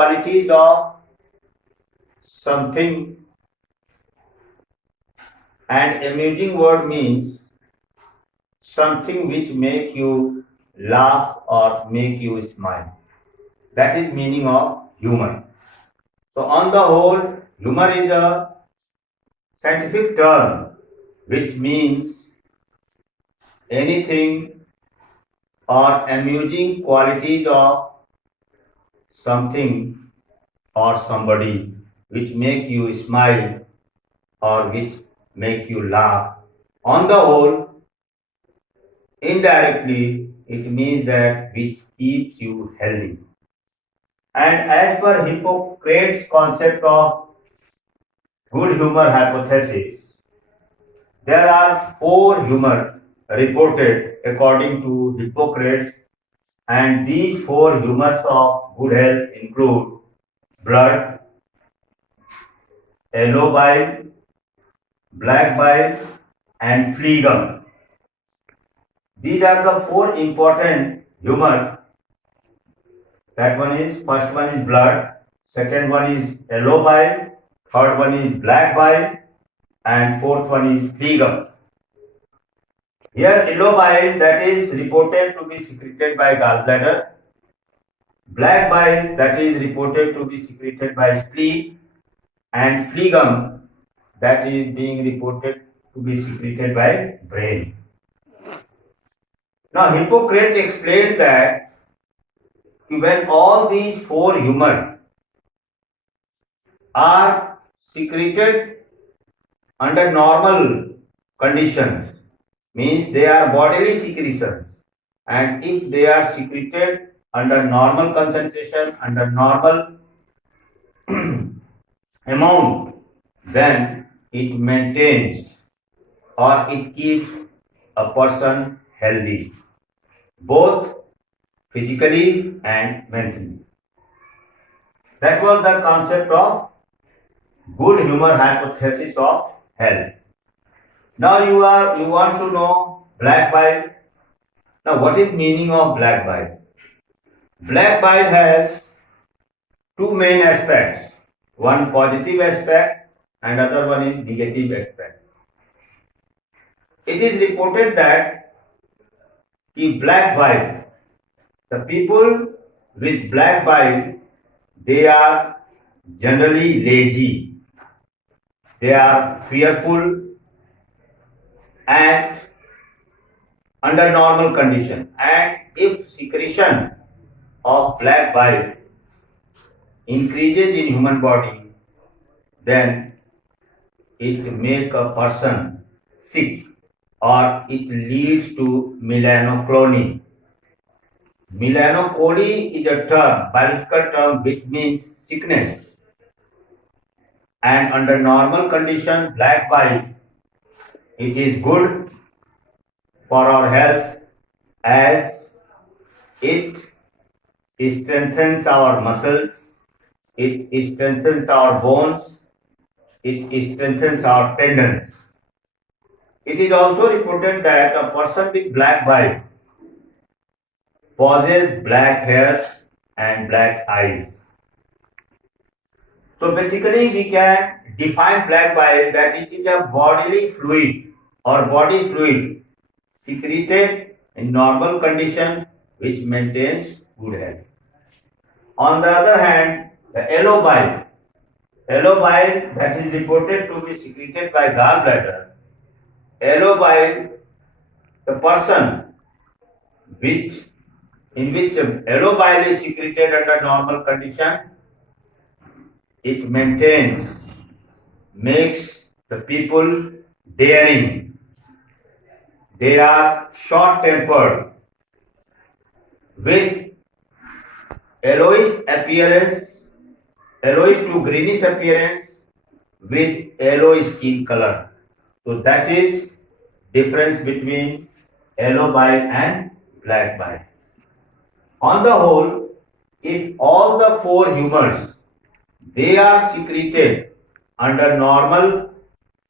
qualities of something, and amusing word means something which make you laugh or make you smile. That is meaning of humor. So on the whole, humor is a scientific term which means anything or amusing qualities of something or somebody which make you smile or which make you laugh. On the whole, indirectly, it means that which keeps you healthy. And as per Hippocrates' concept of good humor hypothesis, there are four humors reported according to Hippocrates, and these four humors of good health include blood, yellow bile, black bile, and phlegm. These are the four important humors. First one is blood, second one is yellow bile, third one is black bile, and fourth one is phlegm. Here yellow bile, that is reported to be secreted by gallbladder, black bile, that is reported to be secreted by spleen, and phlegm, that is being reported to be secreted by brain. Now Hippocrates explained that when all these four humors are secreted under normal conditions, means they are bodily secretions, and if they are secreted under normal concentration, under normal amount, then it maintains or it keeps a person healthy, both physically and mentally. That was the concept of good humor hypothesis of health. Now you want to know black bile. Now what is meaning of black bile? Black bile has two main aspects. One positive aspect and other one is negative aspect. It is reported that black bile, the people with black bile, they are generally lazy, they are fearful and under normal condition, and if secretion of black bile increases in human body, then it make a person sick or it leads to melanoclony. Melancholy is a term, biological term, which means sickness. And under normal condition, black bile, it is good for our health as it strengthens our muscles, it strengthens our bones, it strengthens our tendons. It is also reported that a person with black bile possesses black hairs and black eyes. So basically we can define black bile that it is a bodily fluid or body fluid secreted in normal condition which maintains good health. On the other hand, the yellow bile that is reported to be secreted by gallbladder. Yellow bile, the person in which yellow bile is secreted under normal condition, it makes the people daring. They are short-tempered with yellowish to greenish appearance with yellow skin color. So that is difference between yellow bile and black bile. On the whole, if all the four humors, they are secreted under normal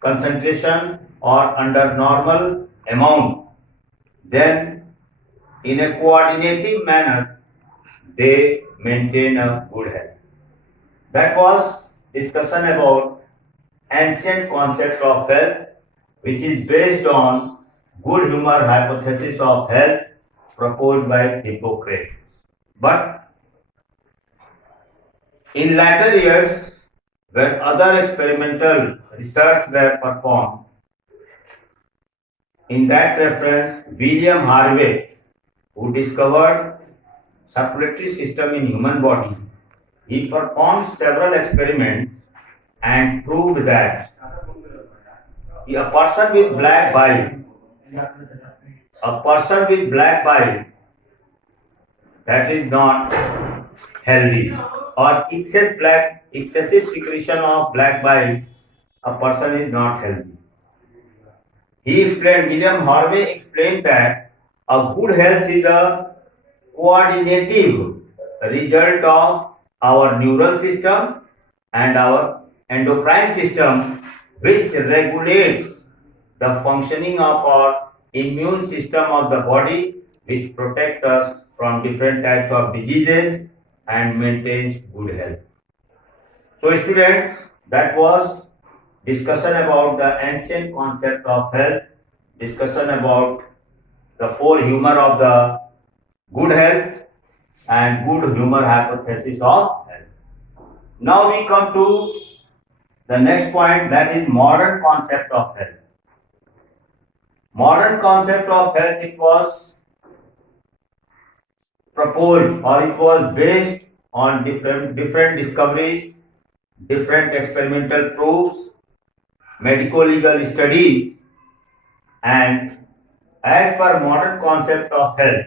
concentration or under normal amount, then in a coordinating manner, they maintain a good health. that was discussion about ancient concept of health, which is based on good humor hypothesis of health proposed by Hippocrates. But in latter years, when other experimental research were performed, in that reference, William Harvey, who discovered circulatory system in human body, he performed several experiments and proved that a person with black bile, that is not healthy, or excessive secretion of black bile, a person is not healthy. William Harvey explained that a good health is a coordinative result of our neural system and our endocrine system, which regulates the functioning of our immune system of the body, which protect us from different types of diseases and maintains good health. So students, that was discussion about the ancient concept of health, discussion about the four humor of the good health and good humor hypothesis of health. Now we come to the next point, that is modern concept of health. Modern concept of health, it was proposed or it was based on different discoveries, different experimental proofs, medical legal studies, and as per modern concept of health,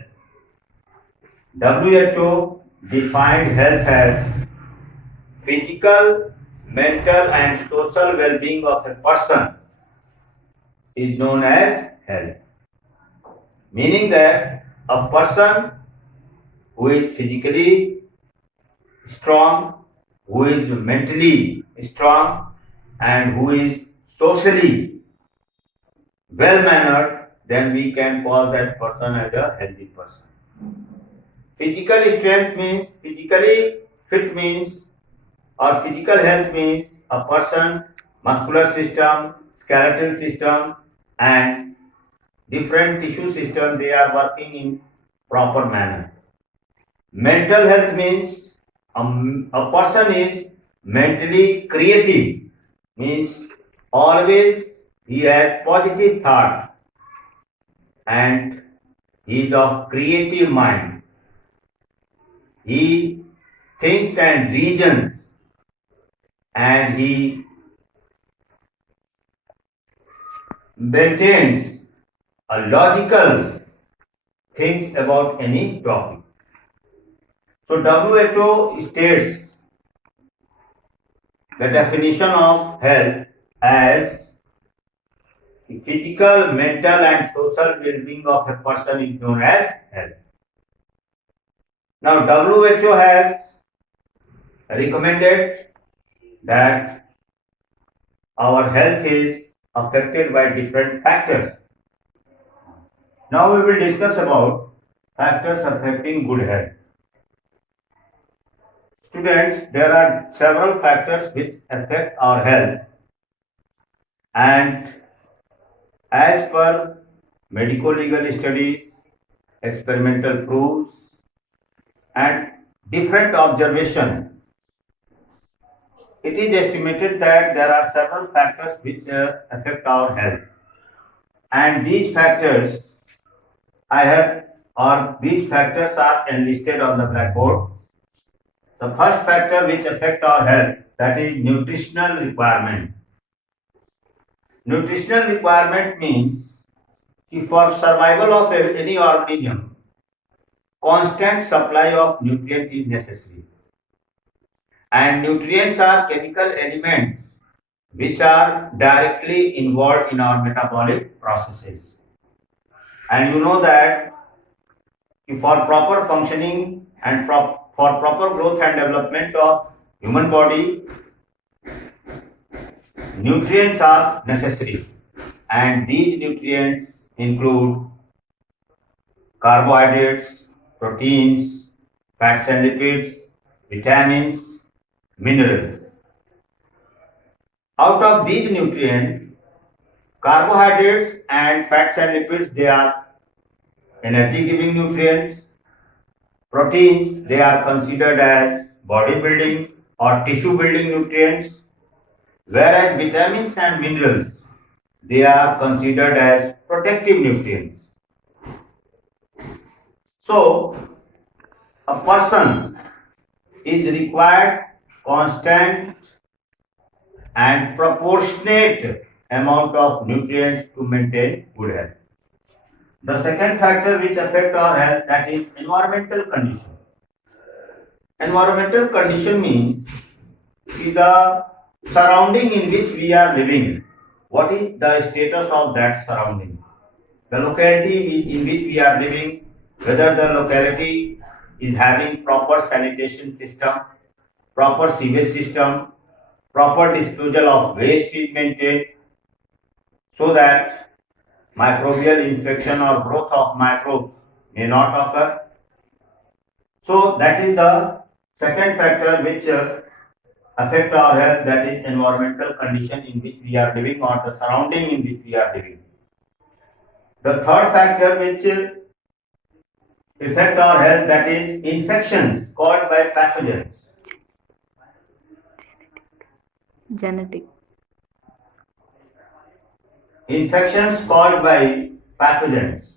WHO defined health as physical, mental and social well-being of a person is known as health. Meaning that a person who is physically strong, who is mentally strong, and who is socially well-mannered, then we can call that person as a healthy person. Physical strength means, physically fit means, or physical health means a person, muscular system, skeletal system, and different tissue system, they are working in proper manner. Mental health means a person is mentally creative, means always he has positive thought and he is of creative mind. He thinks and reasons and he maintains a logical things about any topic. So WHO states the definition of health as the physical, mental and social well-being of a person is known as health. Now WHO has recommended that our health is affected by different factors. Now we will discuss about factors affecting good health. Students, there are several factors which affect our health, and as per medical legal studies, experimental proofs and different observations, it is estimated that there are several factors which affect our health, and these factors these factors are enlisted on the blackboard. The first factor which affect our health, that is nutritional requirement. Nutritional requirement means for survival of any organism, constant supply of nutrient is necessary. And nutrients are chemical elements which are directly involved in our metabolic processes. And you know that for proper functioning and for proper growth and development of human body, nutrients are necessary. And these nutrients include carbohydrates, proteins, fats and lipids, vitamins, minerals. Out of these nutrients, carbohydrates and fats and lipids, they are energy giving nutrients. Proteins, they are considered as body building or tissue building nutrients, whereas vitamins and minerals, they are considered as protective nutrients. So, a person is required constant and proportionate amount of nutrients to maintain good health. The second factor which affect our health, that is environmental condition. Environmental condition means the surrounding in which we are living. What is the status of that surrounding? The locality in which we are living, whether the locality is having proper sanitation system, proper sewage system, proper disposal of waste is maintained, so that microbial infection or growth of microbes may not occur. So that is the second factor which affect our health, that is environmental condition in which we are living or the surrounding in which we are living. The third factor which affect our health, that is infections caused by pathogens. Genetic. Infections caused by pathogens.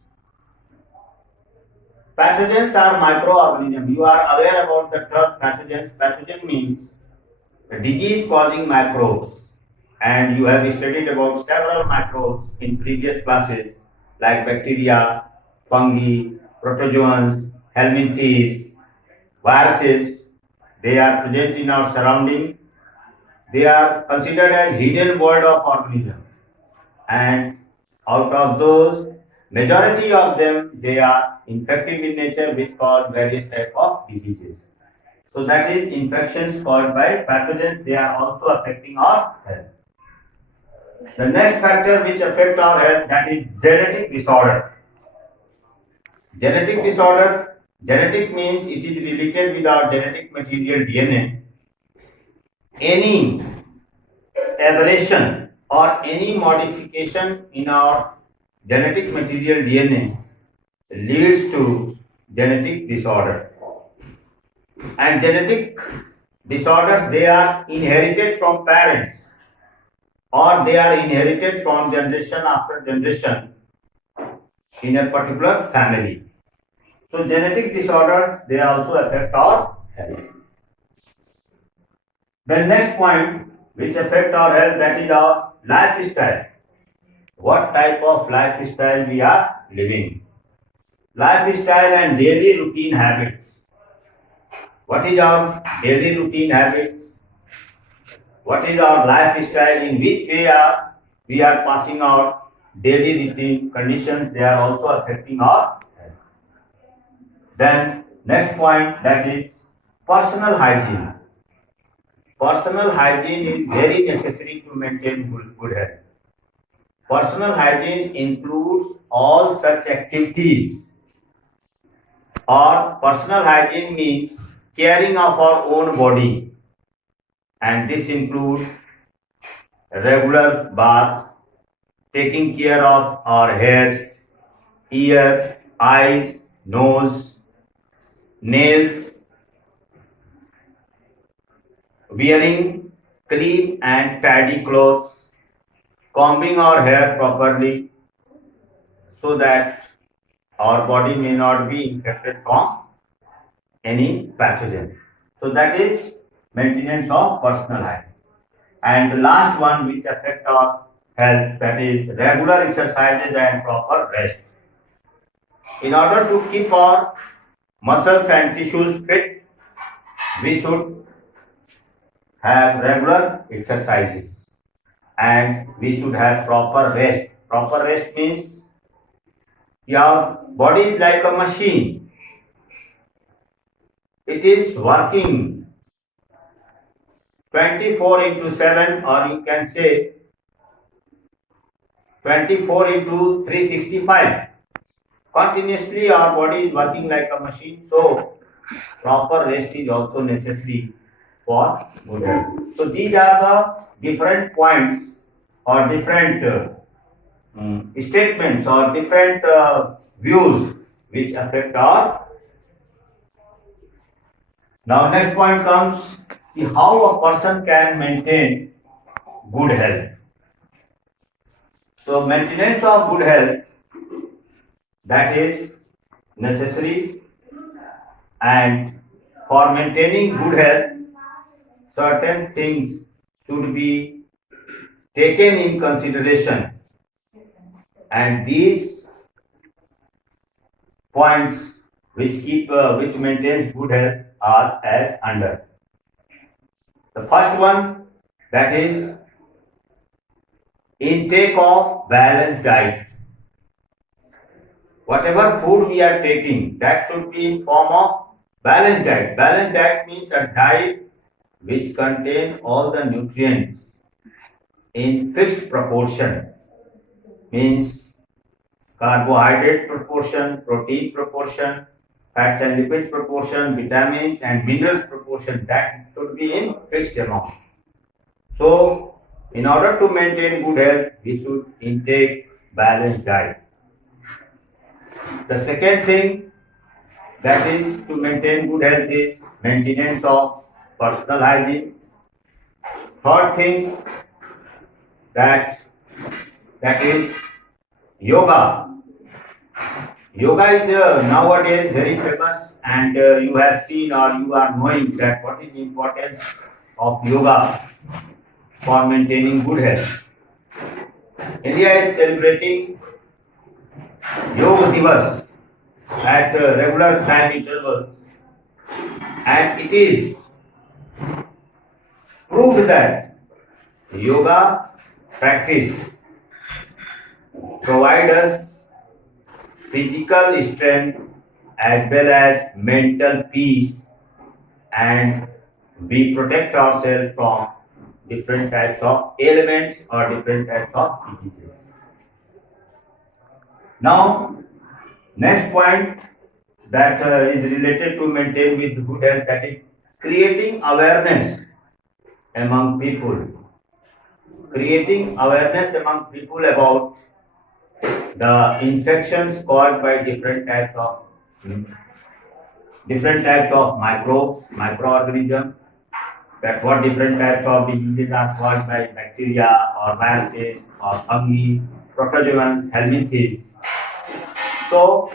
Pathogens are microorganisms. You are aware about the term pathogens. Pathogen means a disease causing microbes. And you have studied about several microbes in previous classes like bacteria, fungi, protozoans, helminthes, viruses. They are present in our surrounding. They are considered as hidden world of organisms. And out of those, majority of them, they are infective in nature, which cause various type of diseases. So that is infections caused by pathogens. They are also affecting our health. The next factor which affect our health, that is genetic disorder. Genetic disorder, genetic means it is related with our genetic material DNA. Any aberration or any modification in our genetic material DNA leads to genetic disorder. And genetic disorders, they are inherited from parents or they are inherited from generation after generation in a particular family. So genetic disorders, they also affect our health. The next point which affect our health, that is our lifestyle. What type of lifestyle we are living? Lifestyle and daily routine habits. What is our daily routine habits? What is our lifestyle, in which way we are passing our daily routine conditions? They are also affecting our health. Then next point, that is personal hygiene. Personal hygiene is very necessary to maintain good health. Personal hygiene includes all such activities, or personal hygiene means caring of our own body, and this includes regular bath, taking care of our hairs, ears, eyes, nose, nails, wearing clean and tidy clothes, combing our hair properly so that our body may not be infected from any pathogen. So that is maintenance of personal hygiene. And the last one which affect our health, that is regular exercises and proper rest. In order to keep our muscles and tissues fit, we should have regular exercises and we should have proper rest. Proper rest means your body is like a machine. It is working 24 into 7, or you can say 24 into 365. Continuously our body is working like a machine, so proper rest is also necessary for good health. So these are the different points or different statements or different views which affect our. Now next point comes how a person can maintain good health. So maintenance of good health, that is necessary, and for maintaining good health certain things should be taken in consideration, and these points which maintains good health are as under. The first one, that is intake of balanced diet. Whatever food we are taking, that should be in form of balanced diet. Balanced diet means a diet which contains all the nutrients in fixed proportion. Means carbohydrate proportion, protein proportion, fats and lipids proportion, vitamins and minerals proportion, that should be in fixed amount. So, in order to maintain good health, we should intake balanced diet. The second thing that is to maintain good health is maintenance of personal hygiene. Third thing that is yoga. Yoga is nowadays very famous, and you have seen or you are knowing that what is the importance of yoga for maintaining good health. India is celebrating Yoga Divas at regular time intervals, and it is proved that yoga practice provide us physical strength as well as mental peace, and we protect ourselves from different types of ailments or different types of diseases. Now, next point that is related to maintain with good health, that is creating awareness among people. Creating awareness among people about the infections caused by different types of microbes, microorganisms, that what different types of diseases are caused by bacteria or viruses or fungi, protozoans, helminthes. So,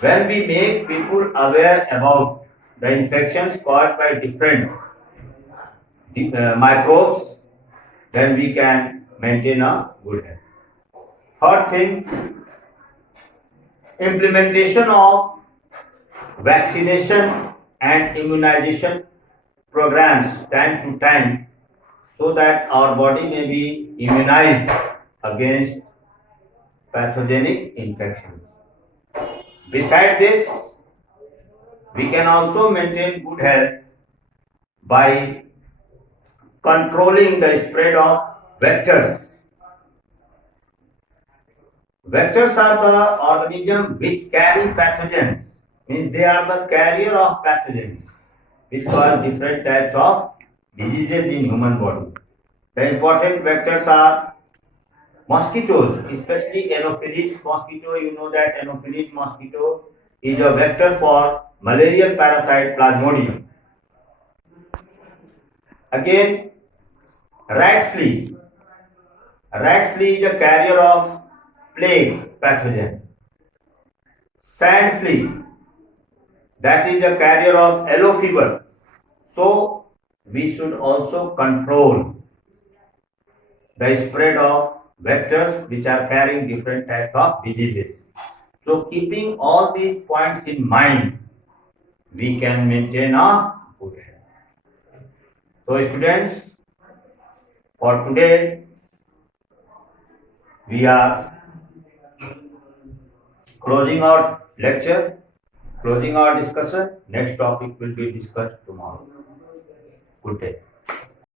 when we make people aware about the infections caused by different microbes, then we can maintain a good health. Third thing, implementation of vaccination and immunization programs time to time, so that our body may be immunized against pathogenic infections. Besides this, we can also maintain good health by controlling the spread of vectors. Vectors are the organisms which carry pathogens, means they are the carrier of pathogens which cause different types of diseases in human body. The important vectors are mosquitoes, especially Anopheles mosquito. You know that Anopheles mosquito is a vector for malarial parasite Plasmodium. Again, rat flea. Rat flea is a carrier of plague pathogen. Sand flea, that is a carrier of yellow fever. So, we should also control the spread of vectors which are carrying different types of diseases. So, keeping all these points in mind, we can maintain a good health. So, students, for today, we are closing our lecture, closing our discussion. Next topic will be discussed tomorrow. Good day.